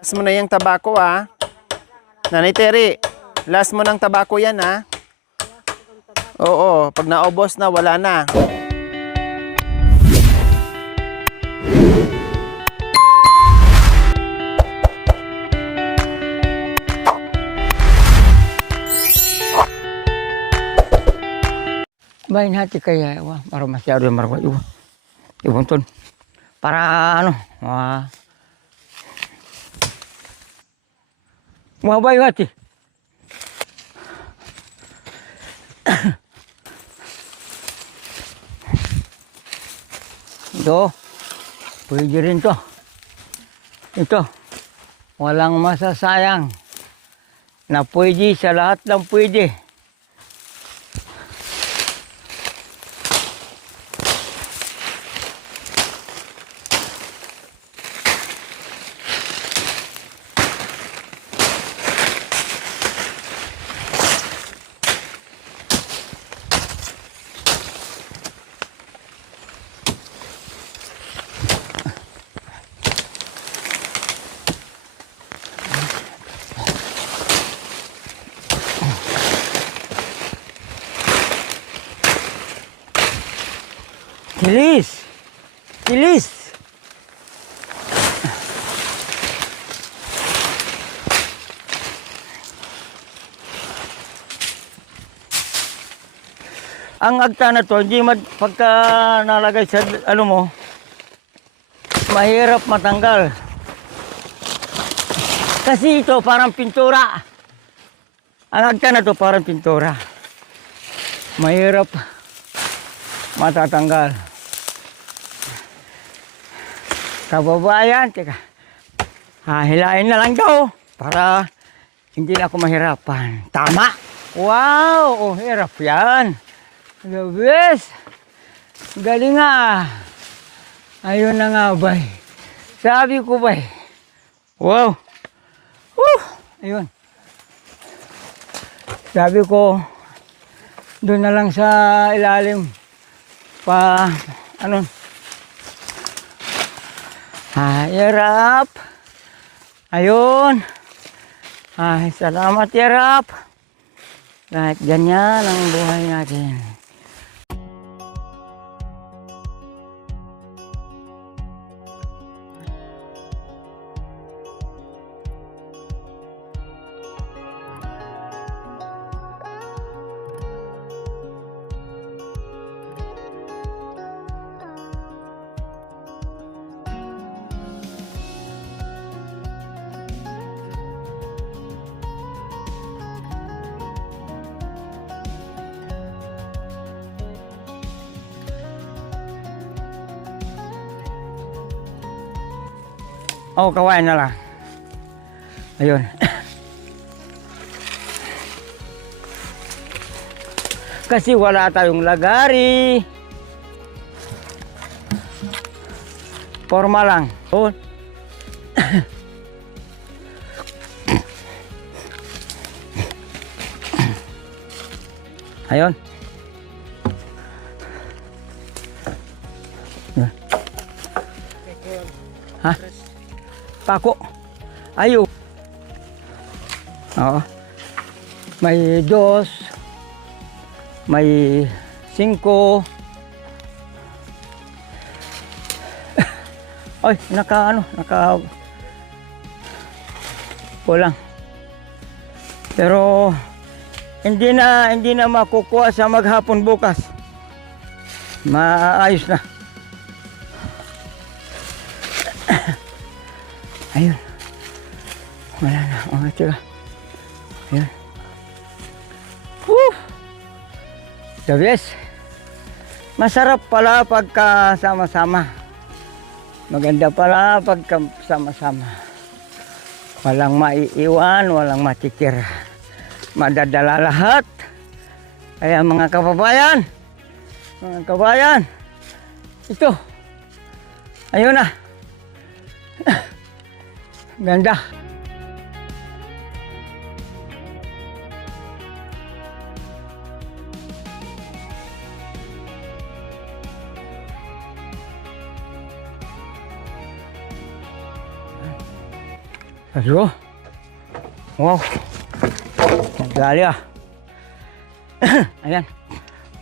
Last mo na yung tabako ha. Nanay Terry, last mo ng tabako yan ha. Oo, pag naubos na, wala na. Bain hati kaya wah maro masyado maro iwan ton para ano wah bain hati ito pwede rin to ito walang masasayang na pwede sa lahat lang pwede. Kilis! Kilis! Ang agta na to, hindi pagka nalagay sa ano mo, mahirap matanggal. Kasi ito parang pintura. Ang agta na to parang pintura. Mahirap matatanggal. Kababayan, teka. Hilain na lang daw para hindi na ako mahirapan. Tama! Wow! Oh, hirap yan. The best! Galing nga. Ayun na nga, bay. Sabi ko, bay. Wow! Woo! Ayun. Sabi ko, doon na lang sa ilalim pa, ano, Yarap. Ayun. Salamat, Yarap. Kahit ganyan ang buhay natin. Oh, kawain na lang. Ayun. Kasi wala tayong lagari. Forma lang. Oh. Ayun. Ha? Pako. Ayo. Oo. May 2. May 5. Ay, naka kulang. Pero hindi na makukuha sa maghapon bukas. Maayos na. Ayun. Wala na. Oh, tira. Ayun. Woo! The best. Masarap pala pagka sama-sama. Maganda pala pagka sama-sama. Walang maiiwan, walang matitira. Madadala lahat. Kaya mga kababayan, ito. Ayun na. Ganda. Ayo. Wow. Nagali ah. Ayan.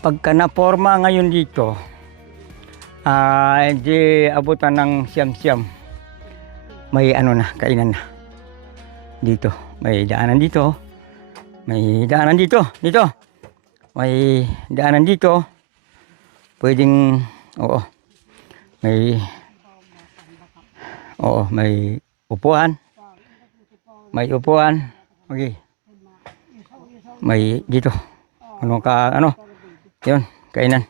Pagka na-forma ngayon dito, hindi abutan ng siyam-siyam. May ano na, kainan na. Dito. May daanan dito. May daanan dito. Dito. May daanan dito. Pwedeng, oo. May upuan. May upuan. Okay. May dito. Ano. Yun, kainan.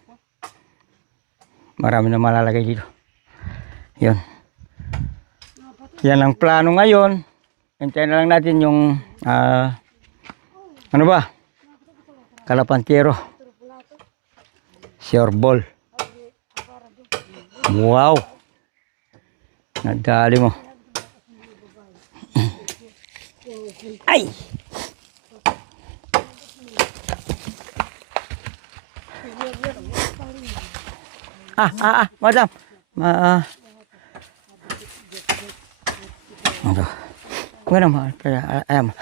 Marami na malalagay dito. Yun. Yan ang plano ngayon. Hintayin na lang natin yung ano ba? Kalapantero. Siorbol. Wow. Nadali mo. Ay! Madam. Ano? Gano'n mo? Ayan mo.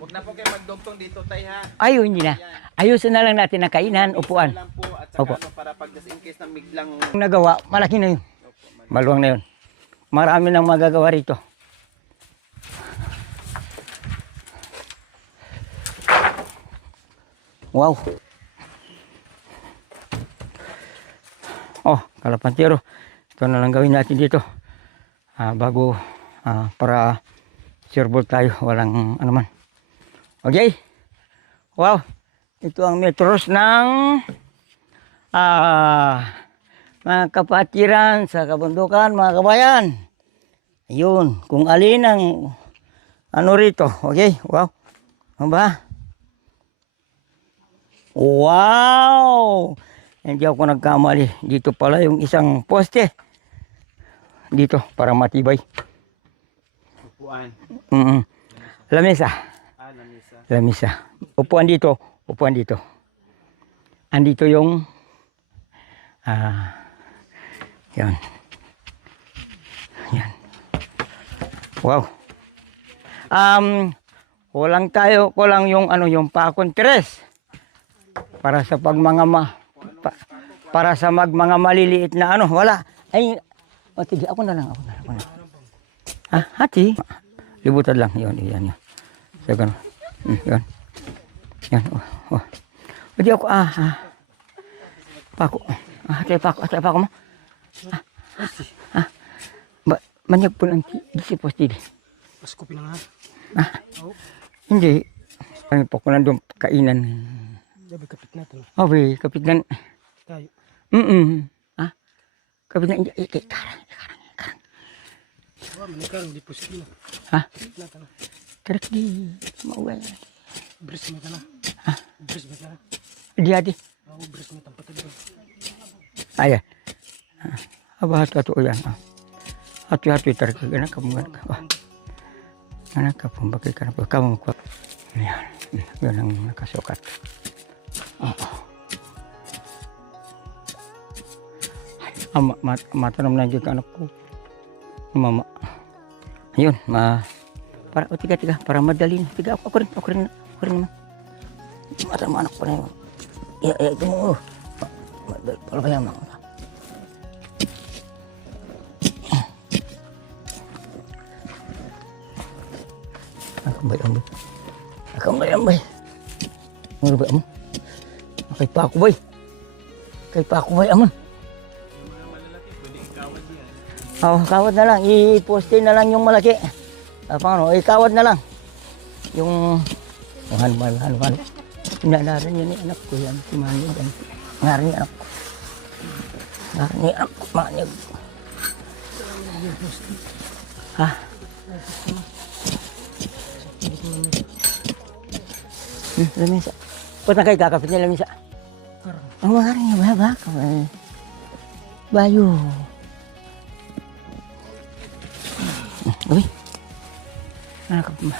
Huwag na po kayo magdugtong dito, tay, ha? Ayun, hindi na. Ayusin na lang natin na kainan, upuan. Lang po, at saka Opo. ano, para pag just in case na biglang... Nagawa, malaki na yun. Maluwang na yun. Marami nang magagawa rito. Wow. Oh, kalapantero. Ito na lang gawin natin dito. Bago para sureball tayo. Walang ano man. Okay. Wow. Ito ang metros ng mga kapatiran sa kabundukan, mga kabayan. Ayun. Kung alin ang ano rito. Okay. Wow. Ano ba? Wow! Hindi ako nagkamali. Dito pala yung isang poste. Dito, para matibay. Upuan. Lamesa. Lamisa. Lamesa. Upuan dito. Upuan dito. Andito yung... yan. Yan. Wow. Kulang yung ano, yung pakontres. Para sa para sa mga maliliit na ano, wala. Ay, sige, ako na lang. Hati. Libutan lang. Yan. So, ganun. Yan. Hindi ako, pako. Atay pako mo. Manyag po lang, disipos dili. Pasko pinang ha? Hindi. Kami po ko lang doon kainan. Sabi kapit natin. Abi, kapit na. Tayo. Kapit na. Karang. Wah, menikang di posisi na. Ha? Natin. Karak di. Mauwi. Bris mo ka na. Bris mo ka na. Di adi. Ako bris mo tampat ito. Ayan. Hatu yan. Hatu tarik ka na kamungan ka. Anak ka pong bagay ka na po. Kamu ko. Ayan. Yan ang nakasukat. Matanong na dyan anak ko. Mama. Ayun. Tiga. Para madali na. Tiga ako rin naman. Matanong anak ko na yun. Ito mo. Para ba yan ako. Akambay. Ano ba, amon? Kay pa ako, bay, amon. Kawad na lang. I-poste na lang yung malaki. Ikawad na lang. Yung hanuman. Pinalaran yan ni anak ko yan. Si Manyag. Ngaran ni anak ko. Manyag. Ha? Lamisa. Ba't na kayo kakapit niya lamisa? Ang mga rin niya ba? Bayo. Uy. Nakap ba?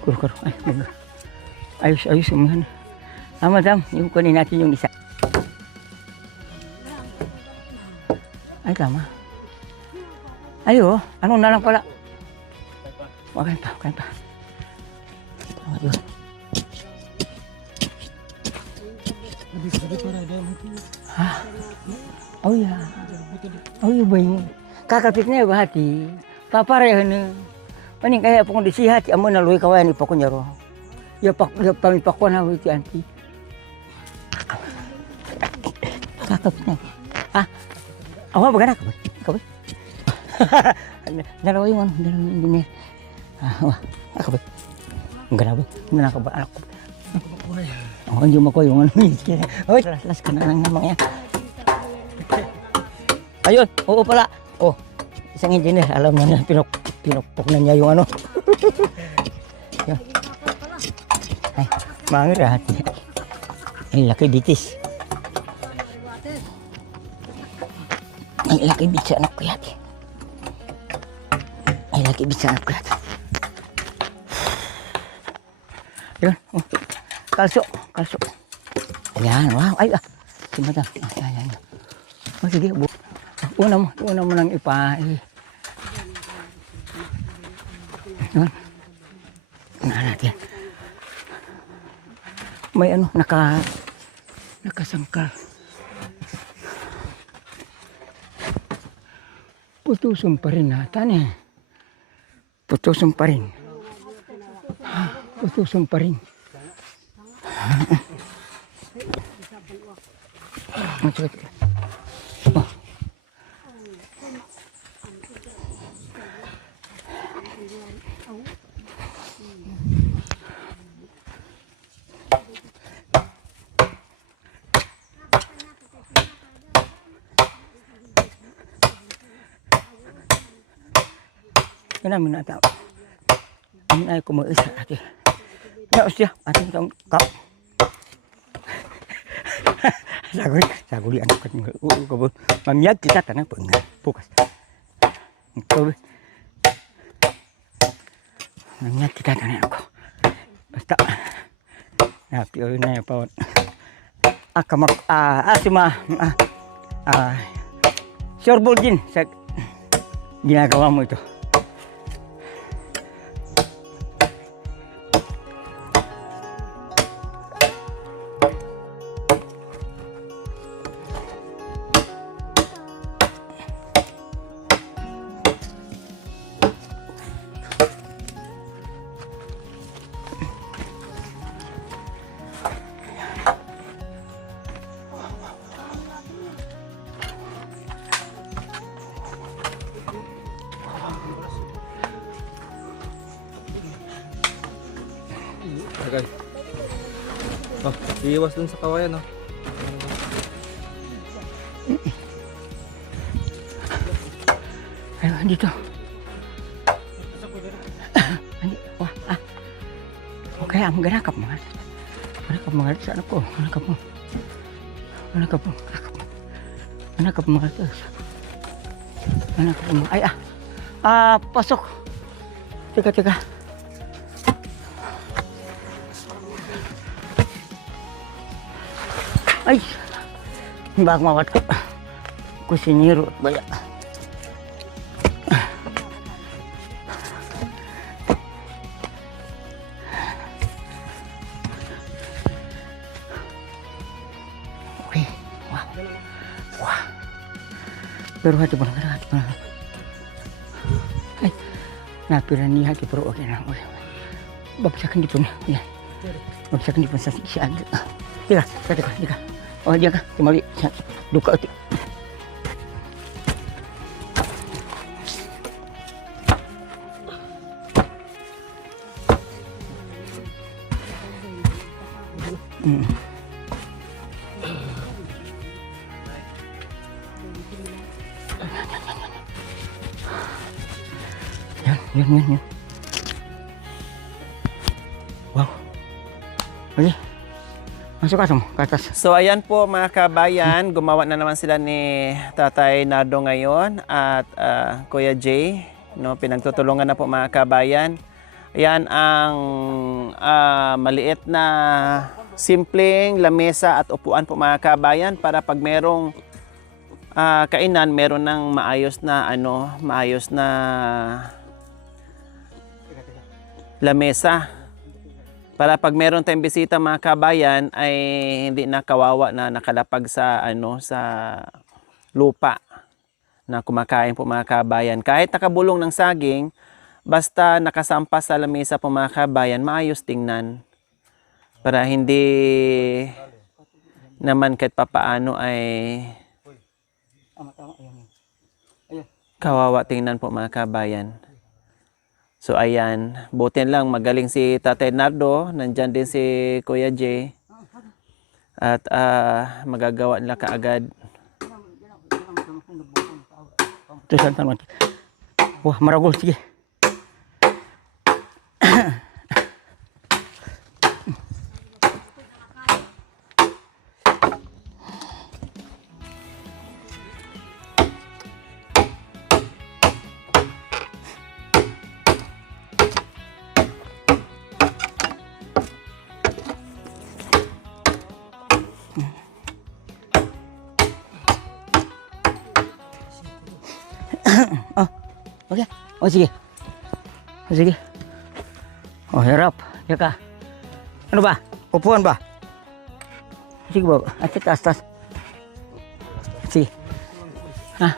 Kuro. Ayos. Umihan. Madam, yung kunin natin yung isa. Ay, tama. Ayo, ano na lang pala. Kain pa, kain pa. Ayun. Gabi para ada mati. Ha? Oh ya. Oh iya bayi. Kakapit na yung hati. Papareho na. Maning kaya po kung disihati, amo na luwi kawayan ipa ko niya ro. Ya pamipakwa na witi anti. Kakapit na. Ah, awa bagana ka ba? Kabay. Dalawa yung ano, dalawa yung engineer. Wah, ako ba? Ang ganabi, hindi na ka ba anak ko? Oh, hindi mo ko yung ano. Hoy, las ka na lang naman yan. Ayun, oo pala. Oh, isang engineer, alam na niya, pinukpok na niya yung ano. Ay, mangir hati. Ay, laki bitis. Ay, laki bitis anak ko yati. Ay, laki bitis anak ko yati. Yun, oh. Kalso. Ayan, wow. Ay, si madam. Ayan. Oh, sige, una mo nang ipa. Yun. Unahan natin. May ano, nakasangkal. Putusun pa rin natin eh. Putusun pa rin. Putusun pa rin. Oh. Yan namin na tao. Amin ay kumaisa ate. Ya usia, ate tong kau. Saguli anak kan kabul. Mamiag kita tanang pengen. Fokus. Kabul. Mamiag kita tanang aku. Basta. Ya piyo na ya pawon. Akamak asima Shorbulgin sa ginagawa mo ito. Agad. Oh, iiwas dun sa kawayan, oh. Ayun, dito. Wah, okay, ang ganakap mga. Ganakap mga sa anak ko. Ganakap mo. Ganakap mo. Ganakap mga ito. Ganakap mo. Ay, pasok. Teka. Ay, bak mawat ko. Kusiniro at baya. Okay, wah. Pero hati pa lang. Ay, napiran niya hati pero okay na. Bagsakan dito na. Yan. Bagsakan dito sa siya. Teka. Oh, dia ka, tumali. Duka uti. Yan. Wow. Okay. Masuk ke atas. So ayan po mga kabayan, gumawa na naman sila ni Tatay Nardo ngayon at Kuya Jay, no, pinagtutulungan na po mga kabayan. Ayan ang maliit na simpleng lamesa at upuan po mga kabayan para pag merong kainan, meron ng maayos na lamesa. Para pag meron tayong bisita mga kabayan ay hindi na kawawa na nakalapag sa sa lupa na kumakain po mga kabayan. Kahit nakabulong ng saging, basta nakasampas sa lamesa po mga kabayan, maayos tingnan. Para hindi naman kahit papaano ay kawawa tingnan po mga kabayan. So ayan, buti lang magaling si Tatay Nardo, nandyan din si Kuya J. At magagawa nila kaagad. Tusan tanong. Wah, maragol sige. Okay. Oh, sige. Oh, sige. Oh, harap. Ya ka. Ano ba? Upuan ba? Sige ba? At taas. Sige. Ha?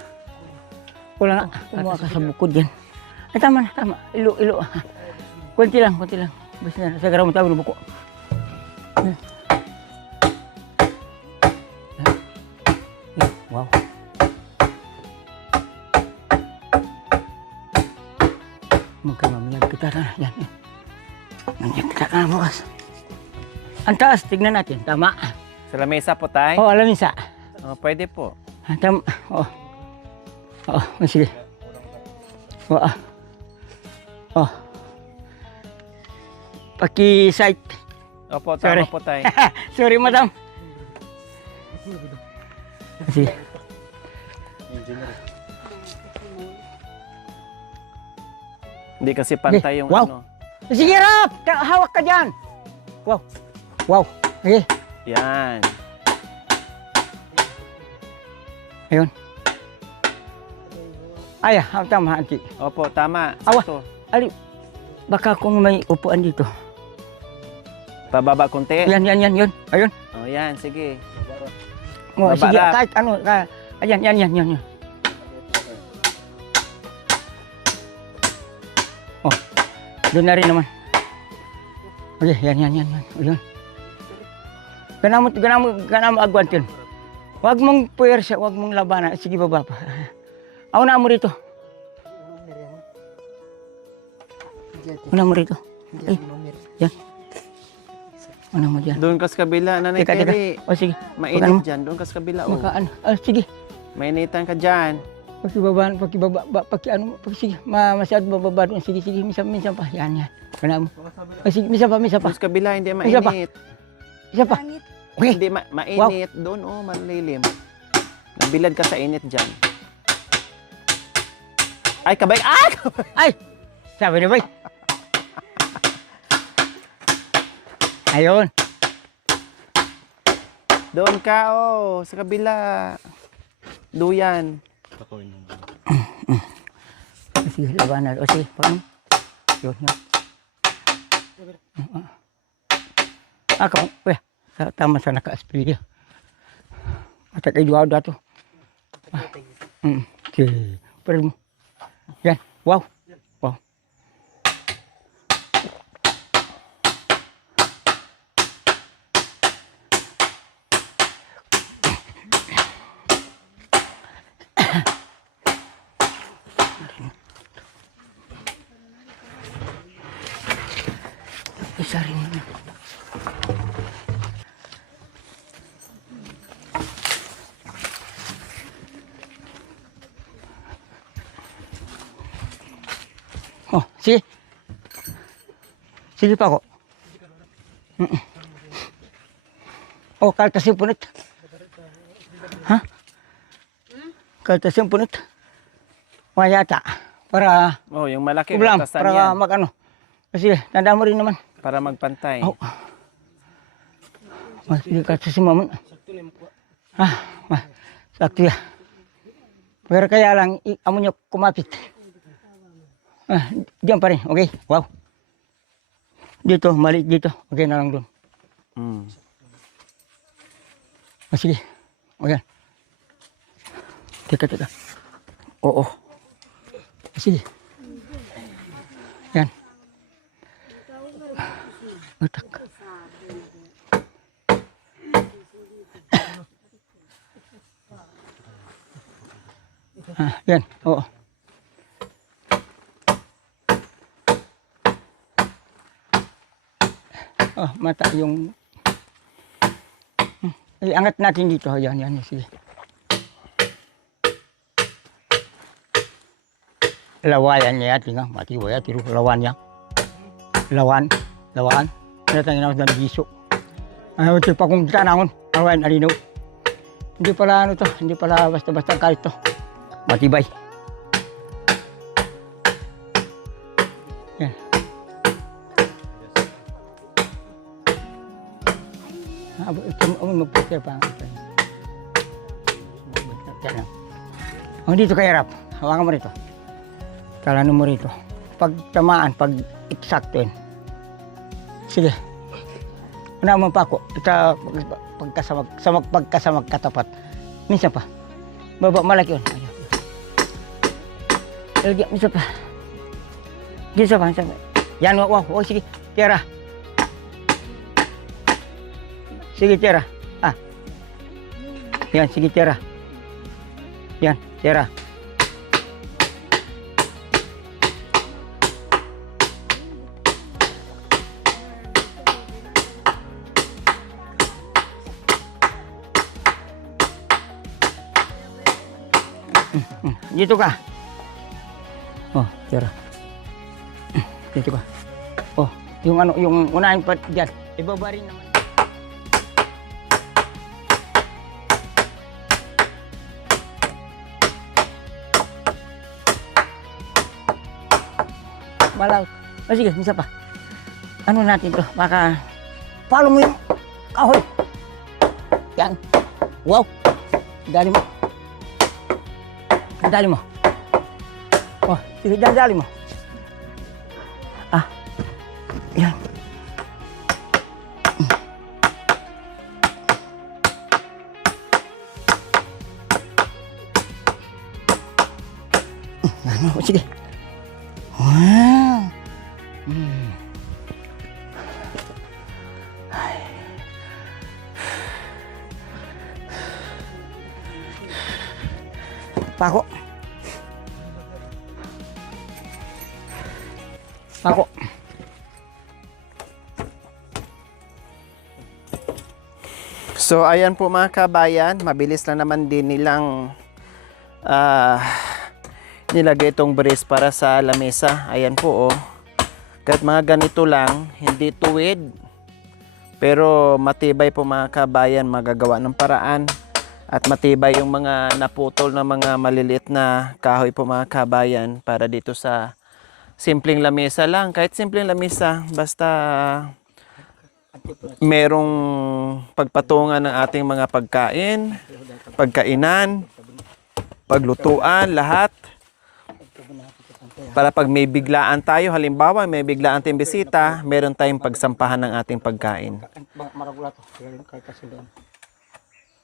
Wala nga. Kumuha ka sa bukod yan. Ay, tama na. Tama. Ilo. Kunti lang. Basta na. Sa garamot tayo ng buko. Wow. Magkamamiyag kita na. Yan. Mamiyag kita ka na bukas. Ang taas, tignan natin. Tama. Sa lamesa po tayo? Oo, alamin sa. Pwede po. Tama. Oo. Sige. Oo. Paki-site. Opo, Sorry. tama po tayo. Sorry, madam. Sige. Hindi kasi pantay yung Wow. Sige, Rap! Hawak ka dyan! Wow. Okay. Yan. Ayun. Ay, tama, Auntie. Opo, tama. Awa. Sakto. Ali, baka kung may upuan dito. Pababa konti. Yan. Ayun. Oh, yan. Sige. Oh, Baba, sige, Rap. kahit ano. Ayan. Oh, doon na rin naman. Okay, yan. Ayun. Ganamo agwantin. Huwag mong puwersa, huwag mong labanan. Sige, baba pa. Una mo rito. Ay, yan. Una mo dyan. Doon ka sa kabila, Nanay Teka. Terry. O, sige. Mainit Pagano? dyan. Doon ka sa kabila. Oh. Makaan. Sige. Mainitan ka dyan. Pakibaba, sige. Masyado bababa doon. Sige. Minsan pa. Yan. Ganamo. Sige, minsan pa. Doon sa kabila, hindi Isa pa. mainit. Isa pa. Okay. Hindi mainit. Doon, malilim. Nabilad ka sa init dyan. Ay, kabay! Ay! Sabi na ba? Ayun. Doon ka, sa kabila. Duyan. Sige, labanan. O sige, paano? Yun. Kuya. Tama sa naka-aspilyo. Matak ay duwa dato. Okay. Pero mo. Yan. Wow. Isa rin yun. Oh, sige. Sige pa ako. Oh, kaltas yung punit. Ha? Kaltas yung punit. Mayata. Para Yung malaki. ulam. Batasan Para yan. mag-ano. Sige, tanda mo rin naman. Para magpantay. Oh. Sige ka sa simamon. Sakto ya. Pero kaya lang, amo nyo kumapit. Diyan pa rin, okay? Wow. Dito, maliit dito. Okay na lang doon. Sige. O yan. Teka. Oo. Sige. Yan. Utak. Yan. Oo. Mata yung iangat natin dito. Yan. Sige. Lawayan niya tingnan. Mati waya tiro lawan niya. Lawan. Natangin ako ng giso. Ito pa kung tanangon. Awan alino. Hindi pala ano to. Hindi pala basta-basta kahit to. Matibay. Yan. Magpapir pa. Dito kay Rap. Hawakan mo rito. Talano mo rito. Pag tamaan, pag eksakto yun. Sige. Una mo pa ako. Ito pagkasamag katapat. Minsan pa. Baba malaki yun. Lagi, minsan pa. Minsan pa. Yan, wow. Oh, sige. Tira. Sige, tira. Yan, sige, tira. Yan, tira. Dito ka. Oh, tira. Dito ka. Oh, yung unahin pa diyan. Ibaba rin naman. Malaw. Sige, isa pa. Ano natin to? Baka follow mo yung kahoy. Yan. Wow. Dali mo. Dali mo. Oh, sige, dali mo. Yan. Sige. Wow. Pako. So ayan po mga kabayan, mabilis lang naman din nilang nilagay itong brace para sa lamesa. Ayan po oh. Kahit mga ganito lang, hindi tuwid. Pero matibay po mga kabayan, magagawa ng paraan. At matibay yung mga naputol na mga maliliit na kahoy po mga kabayan para dito sa simpleng lamesa lang. Kahit simpleng lamesa, basta merong pagpatungan ng ating mga pagkain, pagkainan, paglutuan, lahat. Para pag may biglaan tayo, halimbawa may biglaan tayong bisita, meron tayong pagsampahan ng ating pagkain.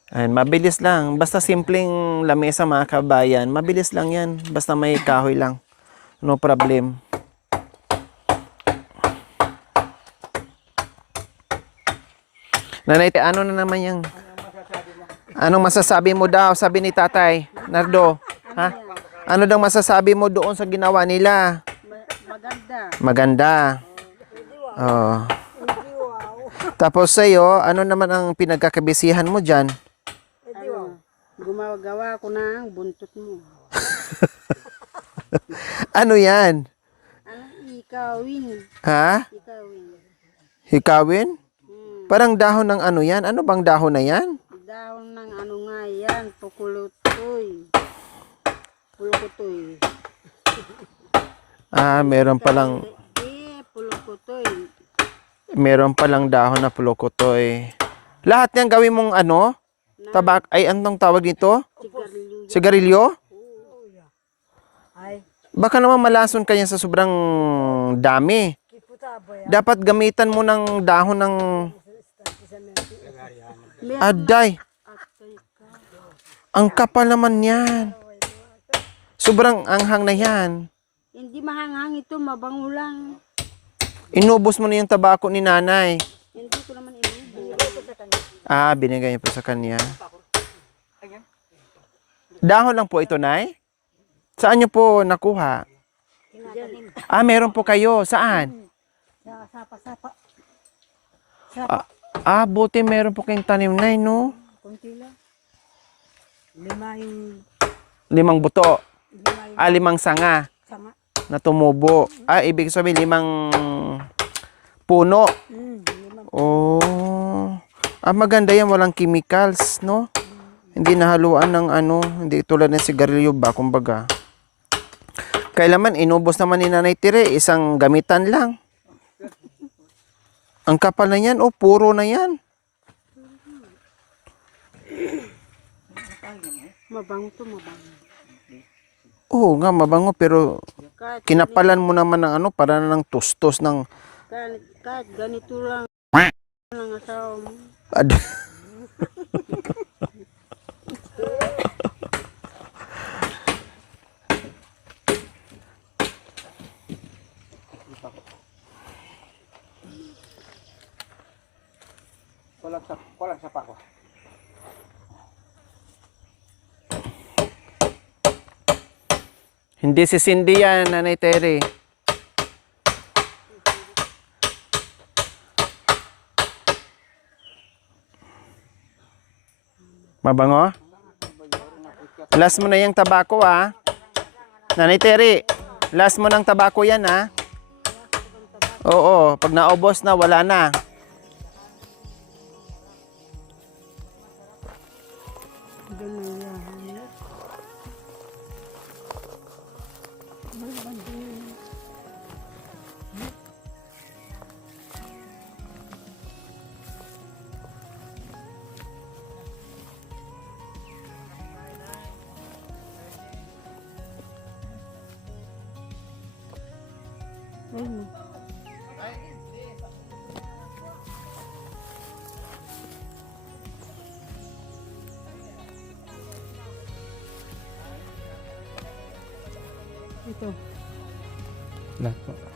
Ayan, mabilis lang. Basta simpleng lamesa mga kabayan, mabilis lang yan. Basta may kahoy lang. No problem. Nanay, ano na naman yung... Anong masasabi mo daw? Sabi ni Tatay Nardo. Ha? Ano daw masasabi mo doon sa ginawa nila? Maganda. Oh. Tapos sa'yo, ano naman ang pinagkakabisihan mo dyan? Gumagawa ko na ang buntot mo. Ano yan? Ikawin. Ha? Ikawin. Hikawin? Parang dahon ng ano yan? Ano bang dahon na yan? Dahon ng ano nga yan, pukulutoy. Pulukutoy. Meron palang... Pulukutoy. Meron palang dahon na pulukutoy. Lahat yan gawin mong ano? Tabak, ay anong tawag nito? Sigarilyo. Sigarilyo? Ay, Baka naman malason ka yan sa sobrang dami. Dapat gamitan mo ng dahon ng aday. Ang kapal naman yan. Sobrang anghang na yan. hindi mahanghang ito, mabango lang. Inubos mo na yung tabako ni nanay. Hindi ko naman inubo. Ah, binigay niyo po sa kanya. Dahon lang po ito, Nay? Saan niyo po nakuha? Ah, meron po kayo. Saan? Sapa-sapa. Buti meron po kayong tanim, Nay, no? Kunti lang. 5 yung 5 buto. 5 yung 5 sanga sama. na tumubo. Ibig sabihin 5 puno. 5. Oh. Maganda yan. Walang chemicals, no? Hindi nahaluan ng ano. Hindi tulad ng sigarilyo ba, kumbaga. Kailaman, inubos naman ni Nanay Tire. Isang gamitan lang. Ang kapal na yan. Puro na yan. Mabango to, mabango. Oo nga, mabango. Pero Kahit, kinapalan mo naman ng ano, para na ng tustos ng... kahit ganito lang ang asawa mo. Walang sapa ko. Hindi si Cindy yan, Nanay Terry. Mabango? Last mo na yung tabako, Nanay Terry, last mo ng tabako yan, Oo, pag naubos na, wala na. Ganun yan. Ayun. Ito. Lahat po.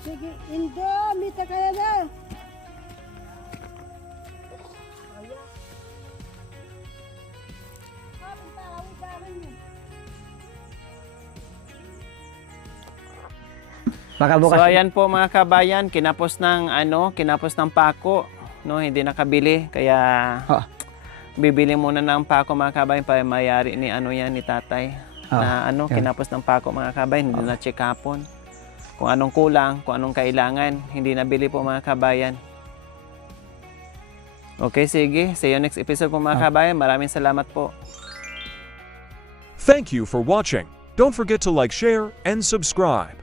Sige, Indo, mita kaya na. Baka bukas. So ayan po mga kabayan, kinapos ng pako, no, hindi nakabili kaya Oh. bibili muna ng pako mga kabayan para mayari ni ni tatay. Na yeah. kinapos ng pako mga kabayan, hindi na check hapon. Kung anong kulang, kung anong kailangan, hindi nabili po mga kabayan. Okay, sige. See you next episode po mga kabayan. Maraming salamat po. Thank you for watching. Don't forget to like, share, and subscribe.